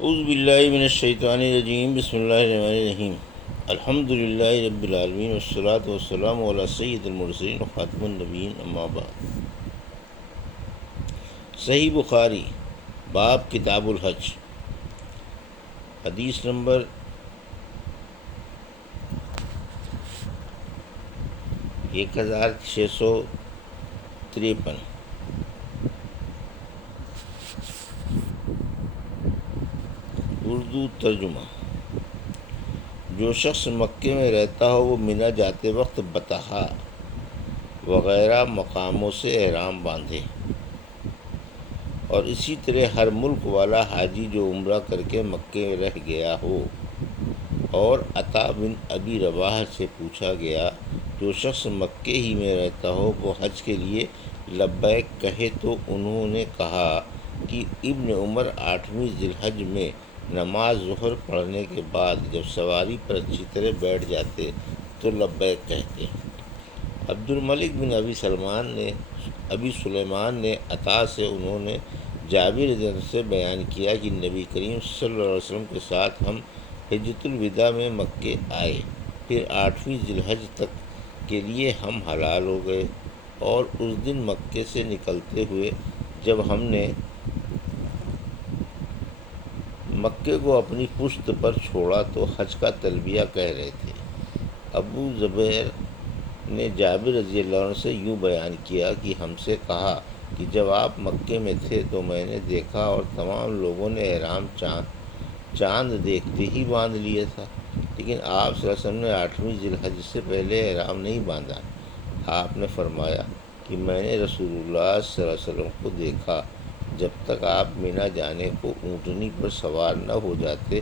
اعوذ باللہ من الشیطان الرجیم، بسم اللہ الرحمن الرحیم۔ الحمد للہ رب العالمین والصلاة والسلام علی سید المرسلین وخاتم النبیین، اما بعد۔ صحیح بخاری، باب کتاب الحج، حدیث نمبر 1653۔ اردو ترجمہ۔ جو شخص مکے میں رہتا ہو وہ مینا جاتے وقت بطحا وغیرہ مقاموں سے احرام باندھے، اور اسی طرح ہر ملک والا حاجی جو عمرہ کر کے مکے میں رہ گیا ہو۔ اور عطا بن ابی رواح سے پوچھا گیا، جو شخص مکے ہی میں رہتا ہو وہ حج کے لیے لبیک کہے تو انہوں نے کہا کہ ابن عمر 8ویں ذی الحج میں نماز ظہر پڑھنے کے بعد جب سواری پر اچھی طرح بیٹھ جاتے تو لبیک کہتے۔ عبد الملک بن ابی سلیمان نے عطا سے انہوں نے جابر رضی اللہ عنہ سے بیان کیا کہ نبی کریم صلی اللہ علیہ وسلم کے ساتھ ہم حجۃ الوداع میں مکے آئے، پھر 8ویں ذی الحج تک کے لیے ہم حلال ہو گئے، اور اس دن مکے سے نکلتے ہوئے جب ہم نے مکے کو اپنی پشت پر چھوڑا تو حج کا تلبیہ کہہ رہے تھے۔ ابو زبیر نے جابر رضی اللہ عنہ سے یوں بیان کیا کہ ہم سے کہا کہ جب آپ مکے میں تھے تو میں نے دیکھا اور تمام لوگوں نے احرام چاند دیکھتے ہی باندھ لیا تھا، لیکن آپ صلی اللہ علیہ وسلم نے 8ویں ذی الحج سے پہلے احرام نہیں باندھا۔ آپ نے فرمایا کہ میں نے رسول اللہ صلی اللہ علیہ وسلم کو دیکھا، جب تک آپ مینا جانے کو اونٹنی پر سوار نہ ہو جاتے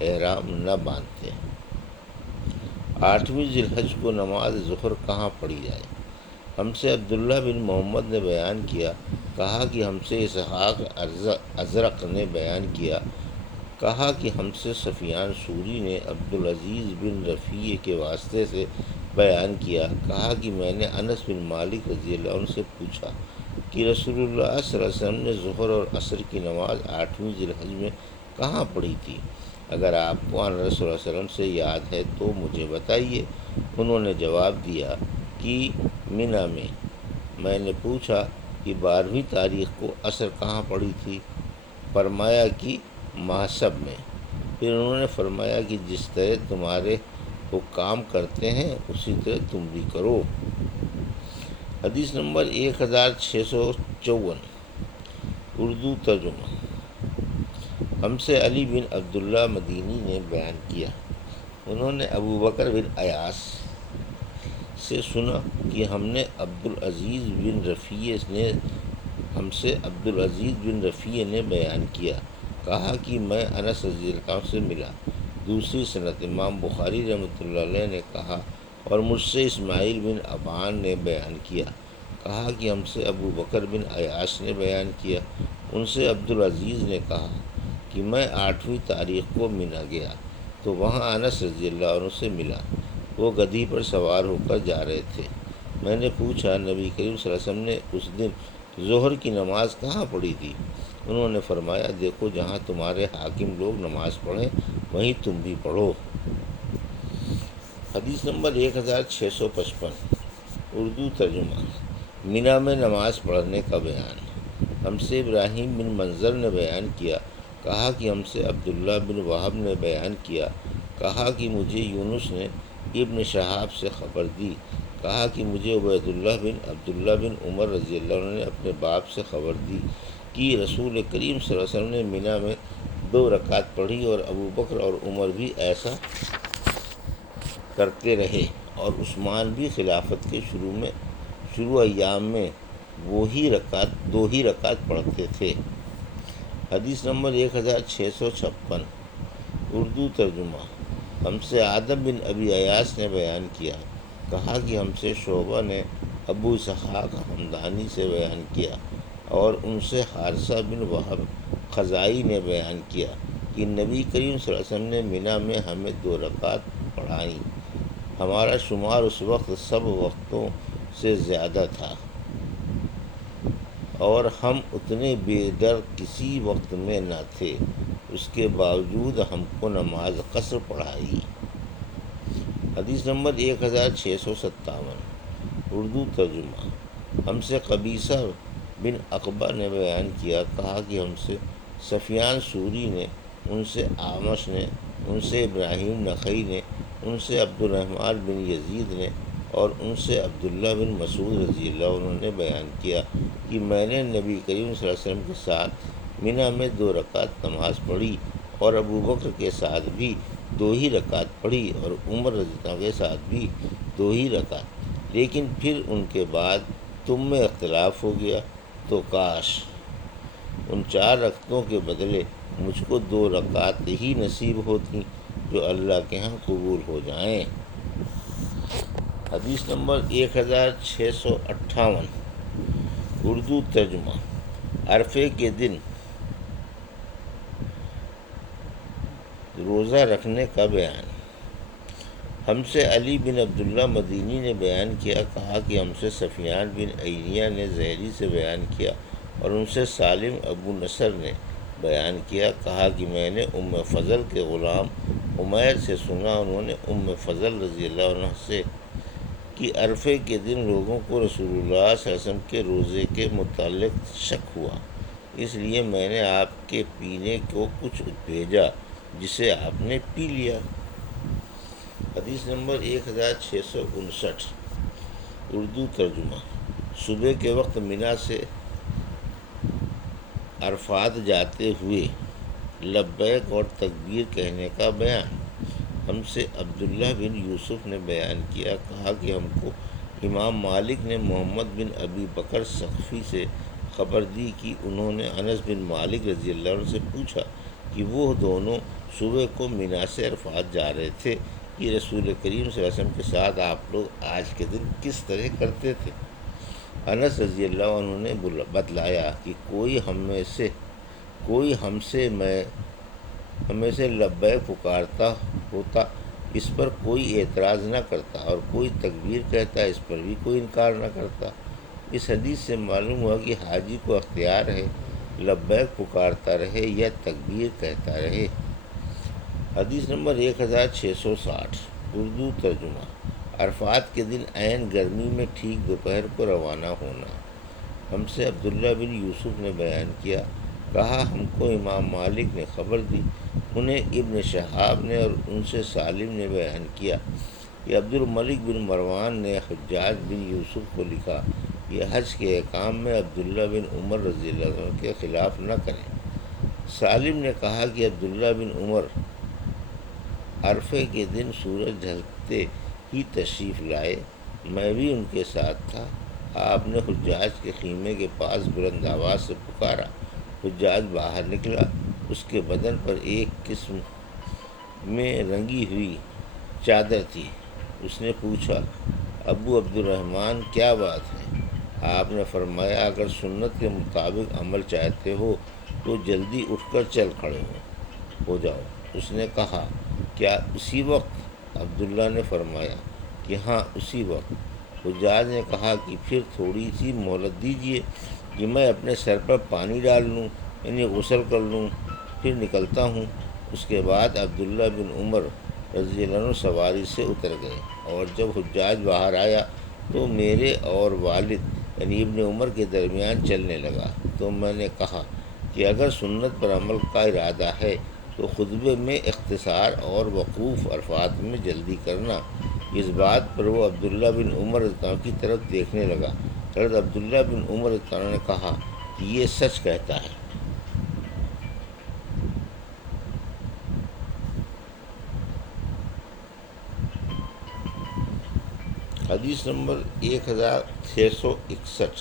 احرام نہ باندھتے۔ 8ویں ذی الحج کو نماز ظہر کہاں پڑھی جائے؟ ہم سے عبداللہ بن محمد نے بیان کیا، کہا کہ ہم سے اسحاق ازرق نے بیان کیا، کہا کہ ہم سے سفیان ثوری نے عبدالعزیز بن رفیع کے واسطے سے بیان کیا، کہا کہ میں نے انس بن مالک رضی اللہ عنہ سے پوچھا کہ رسول اللہ صلی اللہ علیہ وسلم نے ظہر اور عصر کی نماز 8ویں ذی الحج میں کہاں پڑھی تھی؟ اگر آپ کو رسول اللہ صلی اللہ علیہ وسلم سے یاد ہے تو مجھے بتائیے۔ انہوں نے جواب دیا کہ مینا میں۔ میں نے پوچھا کہ 12ویں تاریخ کو عصر کہاں پڑھی تھی؟ فرمایا کہ محسب میں۔ پھر انہوں نے فرمایا کہ جس طرح تمہارے حکام کرتے ہیں اسی طرح تم بھی کرو۔ حدیث نمبر 1654۔ اردو ترجمہ۔ ہم سے علی بن عبداللہ مدینی نے بیان کیا، انہوں نے ابو بکر بن ایاس سے سنا کہ عبدالعزیز بن رفیع نے بیان کیا، کہا کہ میں انس رضی اللہ عنہ سے ملا۔ دوسری سند امام بخاری رحمۃ اللہ علیہ نے کہا، اور مجھ سے اسماعیل بن ابان نے بیان کیا، کہا کہ ہم سے ابو بکر بن ایاس نے بیان کیا، ان سے عبدالعزیز نے کہا کہ میں 8ویں تاریخ کو مینا گیا تو وہاں انس رضی اللہ عنہ سے ملا، وہ گدھی پر سوار ہو کر جا رہے تھے۔ میں نے پوچھا نبی کریم صلی اللہ علیہ وسلم نے اس دن ظہر کی نماز کہاں پڑھی تھی؟ انہوں نے فرمایا، دیکھو جہاں تمہارے حاکم لوگ نماز پڑھیں وہیں تم بھی پڑھو۔ حدیث نمبر 1655۔ اردو ترجمہ۔ مینا میں نماز پڑھنے کا بیان۔ ہم سے ابراہیم بن منظر نے بیان کیا، کہا کہ ہم سے عبداللہ بن وہب نے بیان کیا، کہا کہ مجھے یونس نے ابن شہاب سے خبر دی، کہا کہ مجھے عبید اللہ بن عبداللہ بن عمر رضی اللہ عنہ نے اپنے باپ سے خبر دی کہ رسول کریم صلی اللہ علیہ وسلم نے مینا میں 2 رکعت پڑھی، اور ابو بکر اور عمر بھی ایسا کرتے رہے، اور عثمان بھی خلافت کے شروع ایام میں 2 ہی رکعت پڑھتے تھے۔ حدیث نمبر 1656۔ اردو ترجمہ۔ ہم سے آدم بن ابی ایاس نے بیان کیا، کہا کہ ہم سے شعبہ نے ابو اسحاق حمدانی سے بیان کیا، اور ان سے حارثہ بن وہب خزائی نے بیان کیا کہ نبی کریم صلی اللہ علیہ وسلم نے مینا میں ہمیں 2 رکعت پڑھائیں۔ ہمارا شمار اس وقت سب وقتوں سے زیادہ تھا، اور ہم اتنے بے ڈر کسی وقت میں نہ تھے۔ اس کے باوجود ہم کو نماز قصر پڑھائی۔ حدیث نمبر 1657، اردو ترجمہ۔ ہم سے قبیصہ بن عقبہ نے بیان کیا، کہا کہ ہم سے سفیان سوری نے، ان سے اعمش نے، ان سے ابراہیم نخعی نے، ان سے عبد الرحمن بن یزید نے اور ان سے عبداللہ بن مسعود رضی اللہ عنہ نے بیان کیا کہ میں نے نبی کریم صلی اللہ علیہ وسلم کے ساتھ منی میں 2 رکعت نماز پڑھی، اور ابو بکر کے ساتھ بھی 2 ہی رکعت پڑھی، اور عمر رضی اللہ عنہ کے ساتھ بھی 2 ہی رکعت، لیکن پھر ان کے بعد تم میں اختلاف ہو گیا، تو کاش ان 4 رکعتوں کے بدلے مجھ کو 2 رکعت ہی نصیب ہوتی جو اللہ کے ہاں قبول ہو جائیں۔ حدیث نمبر 1658، اردو ترجمہ۔ عرفے کے دن روزہ رکھنے کا بیان۔ ہم سے علی بن عبداللہ مدینی نے بیان کیا، کہا کہ ہم سے سفیان بن عینیہ نے زہری سے بیان کیا، اور ان سے سالم ابو نصر نے بیان کیا، کہا کہ میں نے ام فضل کے غلام عمیر سے سنا، انہوں نے ام فضل رضی اللہ عنہ سے کہ عرفے کے دن لوگوں کو رسول اللہ صلی اللہ علیہ وسلم کے روزے کے متعلق شک ہوا، اس لیے میں نے آپ کے پینے کو کچھ بھیجا جسے آپ نے پی لیا۔ حدیث نمبر 1659، اردو ترجمہ۔ صبح کے وقت منی سے عرفات جاتے ہوئے لبیک اور تکبیر کہنے کا بیان۔ ہم سے عبداللہ بن یوسف نے بیان کیا، کہا کہ ہم کو امام مالک نے محمد بن ابی بکر ثقفی سے خبر دی کہ انہوں نے انس بن مالک رضی اللہ عنہ سے پوچھا کہ وہ دونوں صبح کو منی سے عرفات جا رہے تھے کہ رسول کریم صلی اللہ علیہ وسلم کے ساتھ آپ لوگ آج کے دن کس طرح کرتے تھے؟ انس رضی اللہ عنہ نے بتلایا کہ کوئی ہمیں سے لبیک پکارتا ہوتا، اس پر کوئی اعتراض نہ کرتا، اور کوئی تکبیر کہتا، اس پر بھی کوئی انکار نہ کرتا۔ اس حدیث سے معلوم ہوا کہ حاجی کو اختیار ہے لبیک پکارتا رہے یا تکبیر کہتا رہے۔ حدیث نمبر 1660، اردو ترجمہ۔ عرفات کے دن عین گرمی میں ٹھیک دوپہر کو روانہ ہونا۔ ہم سے عبداللہ بن یوسف نے بیان کیا، کہا ہم کو امام مالک نے خبر دی، انہیں ابن شہاب نے اور ان سے سالم نے بیان کیا کہ عبد الملک بن مروان نے حجاج بن یوسف کو لکھا کہ حج کے احکام میں عبداللہ بن عمر رضی اللہ عنہ کے خلاف نہ کریں۔ سالم نے کہا کہ عبداللہ بن عمر عرفے کے دن سورج ڈھلتے ہی تشریف لائے، میں بھی ان کے ساتھ تھا۔ آپ نے حجاج کے خیمے کے پاس بلند آواز سے پکارا، حجاج باہر نکلا، اس کے بدن پر ایک قسم میں رنگی ہوئی چادر تھی۔ اس نے پوچھا، ابو عبد الرحمن کیا بات ہے؟ آپ نے فرمایا، اگر سنت کے مطابق عمل چاہتے ہو تو جلدی اٹھ کر چل کھڑے ہو جاؤ۔ اس نے کہا، کیا اسی وقت؟ عبداللہ نے فرمایا کہ ہاں اسی وقت۔ حجاج نے کہا کہ پھر تھوڑی سی مہلت دیجیے کہ میں اپنے سر پر پانی ڈال لوں، یعنی غسل کر لوں، پھر نکلتا ہوں۔ اس کے بعد عبداللہ بن عمر رضی اللہ عنہ سواری سے اتر گئے، اور جب حجاج باہر آیا تو میرے اور والد یعنی ابن عمر کے درمیان چلنے لگا، تو میں نے کہا کہ اگر سنت پر عمل کا ارادہ ہے تو خطبے میں اختصار اور وقوف عرفات میں جلدی کرنا۔ اس بات پر وہ عبداللہ بن عمر رضی اللہ عنہ کی طرف دیکھنے لگا۔ حضرت عبداللہ بن عمر رضی اللہ عنہ نے کہا کہ یہ سچ کہتا ہے۔ حدیث نمبر 1661،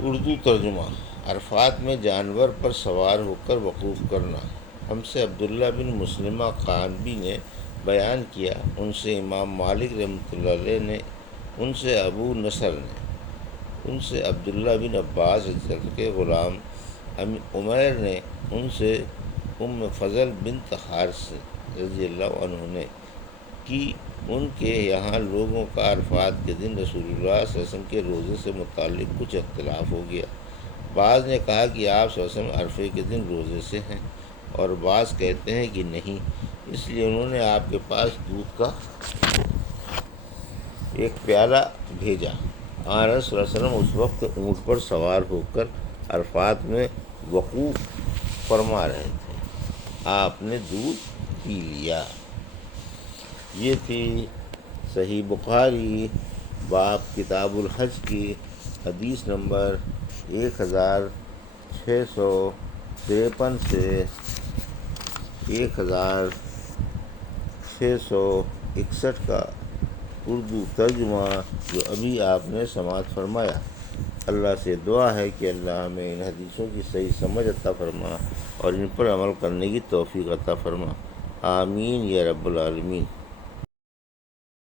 اردو ترجمہ۔ عرفات میں جانور پر سوار ہو کر وقوف کرنا۔ ہم سے عبداللہ بن مسلمہ قعنبی نے بیان کیا، ان سے امام مالک رحمۃ اللہ علیہ نے، ان سے ابو نصر نے، ان سے عبداللہ بن عباس رضی اللہ عنہ کے غلام عمیر نے، ان سے ام فضل بنت حارث رضی اللہ عنہ نے کہ ان کے یہاں لوگوں کا عرفات کے دن رسول اللہ صلی اللہ علیہ وسلم کے روزے سے متعلق کچھ اختلاف ہو گیا۔ بعض نے کہا کہ آپ صلی اللہ علیہ وسلم عرفے کے دن روزے سے ہیں، اور بعض کہتے ہیں کہ نہیں، اس لیے انہوں نے آپ کے پاس دودھ کا ایک پیالہ بھیجا۔ آن صلی اللہ علیہ وسلم اس وقت اونٹ پر سوار ہو کر عرفات میں وقوف فرما رہے تھے۔ آپ نے دودھ پی لیا۔ یہ تھی صحیح بخاری باب کتاب الحج کی حدیث نمبر 1653 سے 1661 کا اردو ترجمہ جو ابھی آپ نے سماعت فرمایا۔ اللہ سے دعا ہے کہ اللہ ہمیں ان حدیثوں کی صحیح سمجھ عطا فرما اور ان پر عمل کرنے کی توفیق عطا فرما، آمین یا رب العالمین۔